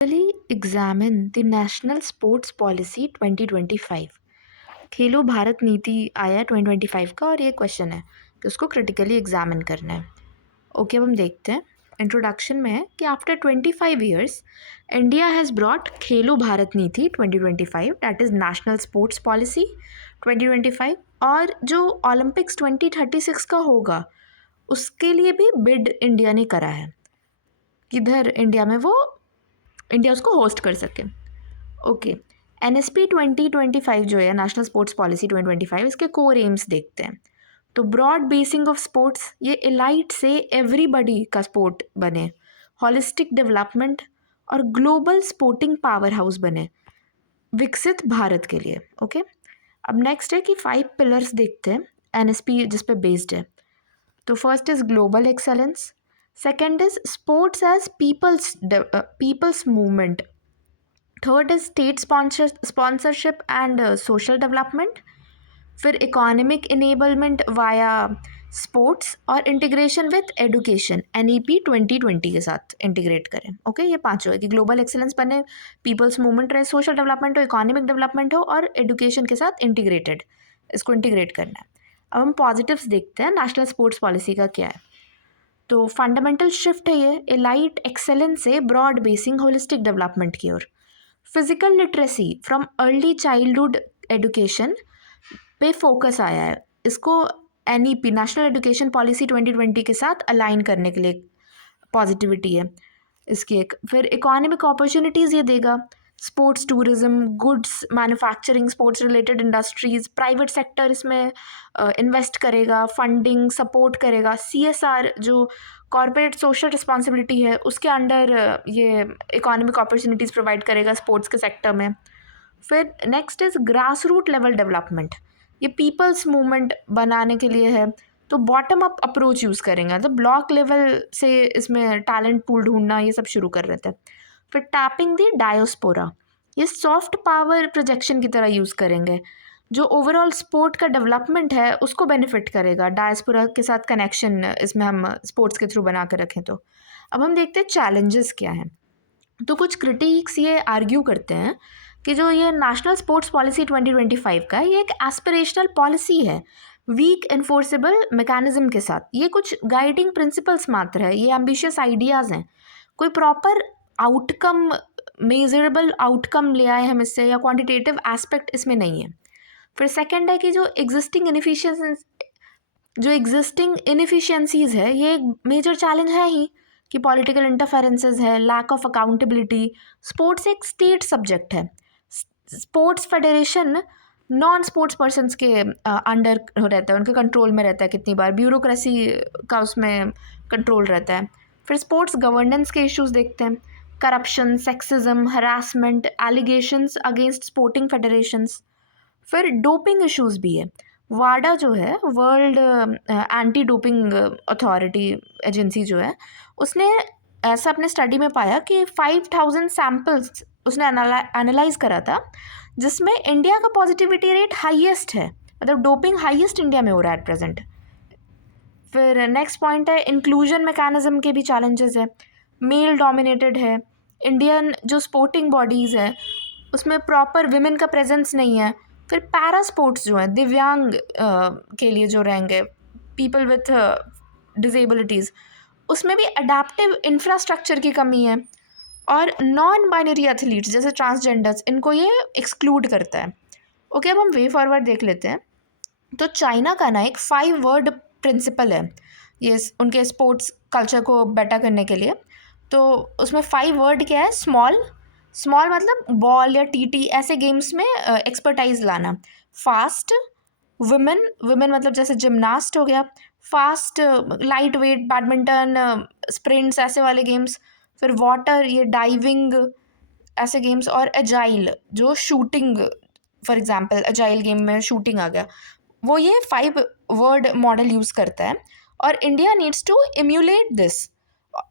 Examine the National Sports Policy 2025। खेलो भारत नीति आया 2025 का और ये क्वेश्चन है कि उसको क्रिटिकली एग्जामिन करना है। ओके, अब हम देखते हैं। इंट्रोडक्शन में है कि after 25 years India has brought खेलो भारत नीति 2025, that is national sports policy 2025, और जो ओलंपिक्स 2036 का होगा उसके लिए भी बिड इंडिया ने करा है, किधर इंडिया में वो इंडिया उसको होस्ट कर सके। ओके, NSP 2025 जो है नेशनल स्पोर्ट्स पॉलिसी 2025, इसके कोर एम्स देखते हैं। तो ब्रॉड बेसिंग ऑफ स्पोर्ट्स, ये एलाइट से एवरीबडी का स्पोर्ट बने, हॉलिस्टिक डेवलपमेंट और ग्लोबल स्पोर्टिंग पावर हाउस बने विकसित भारत के लिए। ओके, अब नेक्स्ट है कि 5 पिलर्स देखते हैं NSP जिस पे बेस्ड है। तो first is global excellence, second is sports as people's movement, third is state sponsorship and social development, फिर इकोनॉमिक इनेबलमेंट वाया स्पोर्ट्स और इंटीग्रेशन विथ एडुकेशन NEP 2020 के साथ इंटीग्रेट करें। ओके, ये पांचों है कि ग्लोबल एक्सेलेंस बने, पीपल्स मूवमेंट रहे, सोशल डेवलपमेंट हो, इकोनॉमिक डेवलपमेंट हो और एडुकेशन के साथ इंटीग्रेटेड, इसको इंटीग्रेट करना है। अब हम पॉजिटिव्स देखते हैं नेशनल स्पोर्ट्स पॉलिसी का क्या है। तो फंडामेंटल शिफ्ट है ये एलाइट एक्सेलेंस से ब्रॉड बेसिंग होलिस्टिक डेवलपमेंट की ओर। Physical literacy from early childhood education पे फोकस आया है, इसको NEP नेशनल एजुकेशन पॉलिसी 2020 के साथ अलाइन करने के लिए पॉजिटिविटी है इसकी एक। फिर इकोनॉमिक अपॉर्चुनिटीज़ ये देगा, sports tourism, goods manufacturing, sports related industries, private sector इसमें इन्वेस्ट करेगा, फंडिंग सपोर्ट करेगा, CSR जो कॉर्पोरेट सोशल रिस्पॉन्सिबिलिटी है उसके अंडर ये इकोनॉमिक अपॉर्चुनिटीज़ प्रोवाइड करेगा स्पोर्ट्स के सेक्टर में। फिर next is grass root level development, ये पीपल्स मूवमेंट बनाने के लिए है, तो बॉटम अप अप्रोच यूज़ करेंगे, तो ब्लॉक लेवल से इसमें टैलेंट पूल ढूंढना ये सब शुरू कर रहे थे। फिर टैपिंग दी डायोस्पोरा, ये सॉफ्ट पावर प्रोजेक्शन की तरह यूज़ करेंगे, जो ओवरऑल स्पोर्ट का डेवलपमेंट है उसको बेनिफिट करेगा, डायस्पोरा के साथ कनेक्शन इसमें हम स्पोर्ट्स के थ्रू बना कर रखें। तो अब हम देखते हैं चैलेंजेस क्या हैं। तो कुछ क्रिटिक्स ये आर्ग्यू करते हैं कि जो ये नेशनल स्पोर्ट्स पॉलिसी 2025 का है ये एक एस्पिरेशनल पॉलिसी है, वीक इन्फोर्सेबल मैकेनिज्म के साथ, ये कुछ गाइडिंग प्रिंसिपल्स मात्र है, ये एम्बिशियस आइडियाज़ हैं, कोई प्रॉपर आउटकम, मेजरेबल आउटकम ले आए हम इससे, या क्वांटिटेटिव एस्पेक्ट इसमें नहीं है। फिर सेकंड है कि जो एग्जिस्टिंग इनएफिशिएंसीज है ये एक मेजर चैलेंज है ही, कि पॉलिटिकल इंटरफेरेंसेस है, लैक ऑफ अकाउंटेबिलिटी, स्पोर्ट्स एक स्टेट सब्जेक्ट है, sports federation non sports persons के अंडर रहता है, उनके कंट्रोल में रहता है, कितनी बार ब्यूरोक्रेसी का उसमें कंट्रोल रहता है। फिर स्पोर्ट्स गवर्नेंस के इश्यूज देखते हैं, corruption, sexism, harassment, allegations against sporting federations. फिर डोपिंग इश्यूज भी है, वाडा जो है world anti doping authority agency जो है, उसने ऐसा अपने स्टडी में पाया कि 5000 सैम्पल्स उसने एनालाइज करा था, जिसमें इंडिया का पॉजिटिविटी रेट हाईएस्ट है, मतलब डोपिंग हाईएस्ट इंडिया में हो रहा है एट प्रेजेंट। फिर नेक्स्ट पॉइंट है इंक्लूजन मैकेनिज्म के भी चैलेंजेस है, मेल डोमिनेटेड है, इंडियन जो स्पोर्टिंग बॉडीज़ हैं उसमें प्रॉपर विमेन का प्रेजेंस नहीं है। फिर पैरा स्पोर्ट्स जो हैं दिव्यांग के लिए जो रहेंगे, पीपल विथ डिसेबिलिटीज़, उसमें भी अडेप्टिव इंफ्रास्ट्रक्चर की कमी है, और नॉन बाइनरी एथलीट्स जैसे ट्रांसजेंडर्स, इनको ये एक्सक्लूड करता है। ओके, अब हम वे फॉरवर्ड देख लेते हैं। तो चाइना का ना एक 5 वर्ड प्रिंसिपल है ये उनके स्पोर्ट्स कल्चर को बेटर करने के लिए। तो उसमें 5 वर्ड क्या है, स्मॉल मतलब बॉल या TT ऐसे गेम्स में एक्सपर्टाइज लाना, फास्ट, वुमेन मतलब जैसे जिमनास्ट हो गया, fast light weight badminton, sprints ऐसे वाले गेम्स, फिर वाटर ये डाइविंग ऐसे गेम्स, और एजाइल जो shooting, for example agile game में शूटिंग आ गया, वो ये 5 वर्ड मॉडल यूज़ करता है, और India needs to emulate this.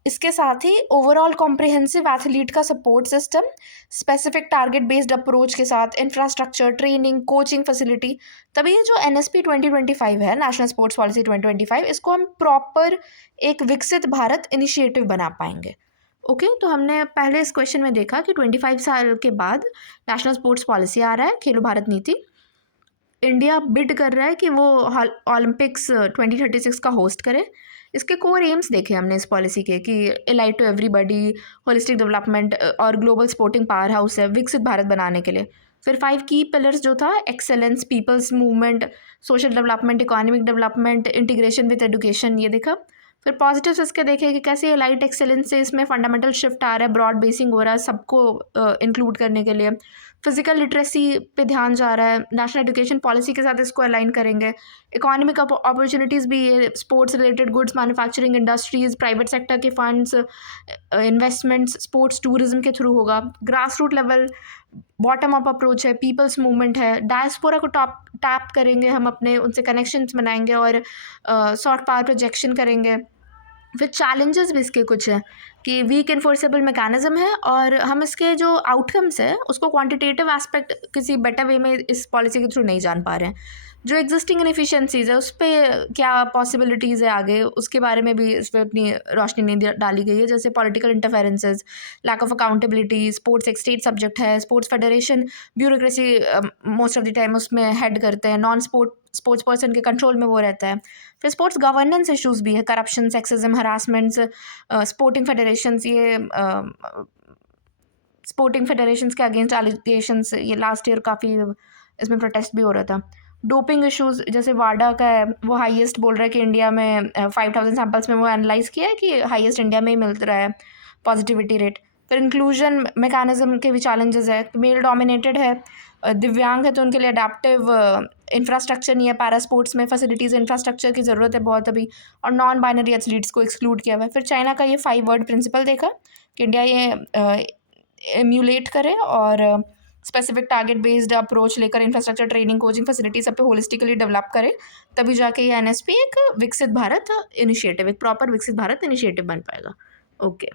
इसके साथ ही ओवरऑल कॉम्प्रिहेंसिव एथलीट का support system, specific target based approach के साथ इंफ्रास्ट्रक्चर, ट्रेनिंग, कोचिंग फैसिलिटी, तभी जो NSP 2025 है नेशनल स्पोर्ट्स पॉलिसी 2025, इसको हम प्रॉपर एक विकसित भारत इनिशिएटिव बना पाएंगे। ओके तो हमने पहले इस क्वेश्चन में देखा कि 25 साल के बाद नेशनल स्पोर्ट्स पॉलिसी आ रहा है, खेलो भारत नीति। इंडिया बिड कर रहा है कि वो ओलंपिक्स 2036 का होस्ट करे। इसके कोर एम्स देखे हमने इस पॉलिसी के कि elite to everybody, holistic development और ग्लोबल स्पोर्टिंग पावर हाउस है विकसित भारत बनाने के लिए। फिर 5 की पिलर्स जो था, excellence, people's movement, social development, economic development, integration with education, ये देखा। फिर पॉजिटिव्स इसके देखे कि कैसे एलाइट एक्सेलेंस से इसमें फंडामेंटल शिफ्ट आ रहा है, ब्रॉड बेसिंग हो रहा है सबको इंक्लूड करने के लिए। फिजिकल लिटरेसी पे ध्यान जा रहा है, नेशनल एजुकेशन पॉलिसी के साथ इसको अलाइन करेंगे। इकोनॉमिक अपॉर्चुनिटीज़ भी, ये sports related goods, manufacturing industries, private sector के फंड्स, इन्वेस्टमेंट्स स्पोर्ट्स टूरिज्म के थ्रू होगा। Grass root level bottom up approach है, पीपल्स मूवमेंट है, डायस्पोरा को टैप करेंगे हम, अपने उनसे कनेक्शंस बनाएंगे और सॉफ्ट पावर प्रोजेक्शन करेंगे। फिर चैलेंजेस भी इसके कुछ हैं कि वीक इन्फोर्सेबल मैकेनिज्म है और हम इसके जो आउटकम्स है उसको क्वांटिटेटिव एस्पेक्ट किसी बेटर वे में इस पॉलिसी के थ्रू नहीं जान पा रहे हैं। जो एग्जिस्टिंग इनएफिशिएंसीज है उस पर क्या पॉसिबिलिटीज़ है आगे, उसके बारे में भी इस पर अपनी रोशनी नहीं डाली गई है। जैसे political interferences, lack of accountability, sports एक स्टेट सब्जेक्ट है, sports federation bureaucracy most of the time उसमें हेड करते हैं, नॉन स्पोर्ट्स पर्सन के कंट्रोल में वो रहता है। फिर स्पोर्ट्स गवर्नेंस इश्यूज भी है, करप्शन, सेक्सिज्म, हरासमेंट्स, स्पोर्टिंग फेडरेशंस, ये स्पोर्टिंग फेडरेशंस के अगेंस्ट एलिगेशंस, ये लास्ट ईयर काफ़ी इसमें प्रोटेस्ट भी हो रहा था। डोपिंग इश्यूज, जैसे वाडा का है, वो हाईएस्ट बोल रहा है कि इंडिया में 5000 सैम्पल्स में वो एनालाइज किया है कि हाईएस्ट इंडिया में ही मिल रहा है पॉजिटिविटी रेट। फिर इंक्लूजन मैकेनिज्म के भी चैलेंजेस है, मेल डोमिनेटेड है, दिव्यांग है तो उनके लिए अडेप्टिव इंफ्रास्ट्रक्चर नहीं है, पैरा स्पोर्ट्स में फैसिलिटीज़ इंफ्रास्ट्रक्चर की ज़रूरत है बहुत अभी, और नॉन बाइनरी एथलीट्स को एक्सक्लूड किया हुआ है। फिर चाइना का ये 5 वर्ड प्रिंसिपल देखा कि इंडिया ये एम्यूलेट करे और स्पेसिफिक टारगेट बेस्ड अप्रोच लेकर इंफ्रास्ट्रक्चर, ट्रेनिंग, कोचिंग फैसिलिटी सब पे होलिस्टिकली डेवलप करे, तभी जाके ये एनएसपी एक विकसित भारत इनिशिएटिव, एक प्रॉपर विकसित भारत इनिशिएटिव बन पाएगा। ओके।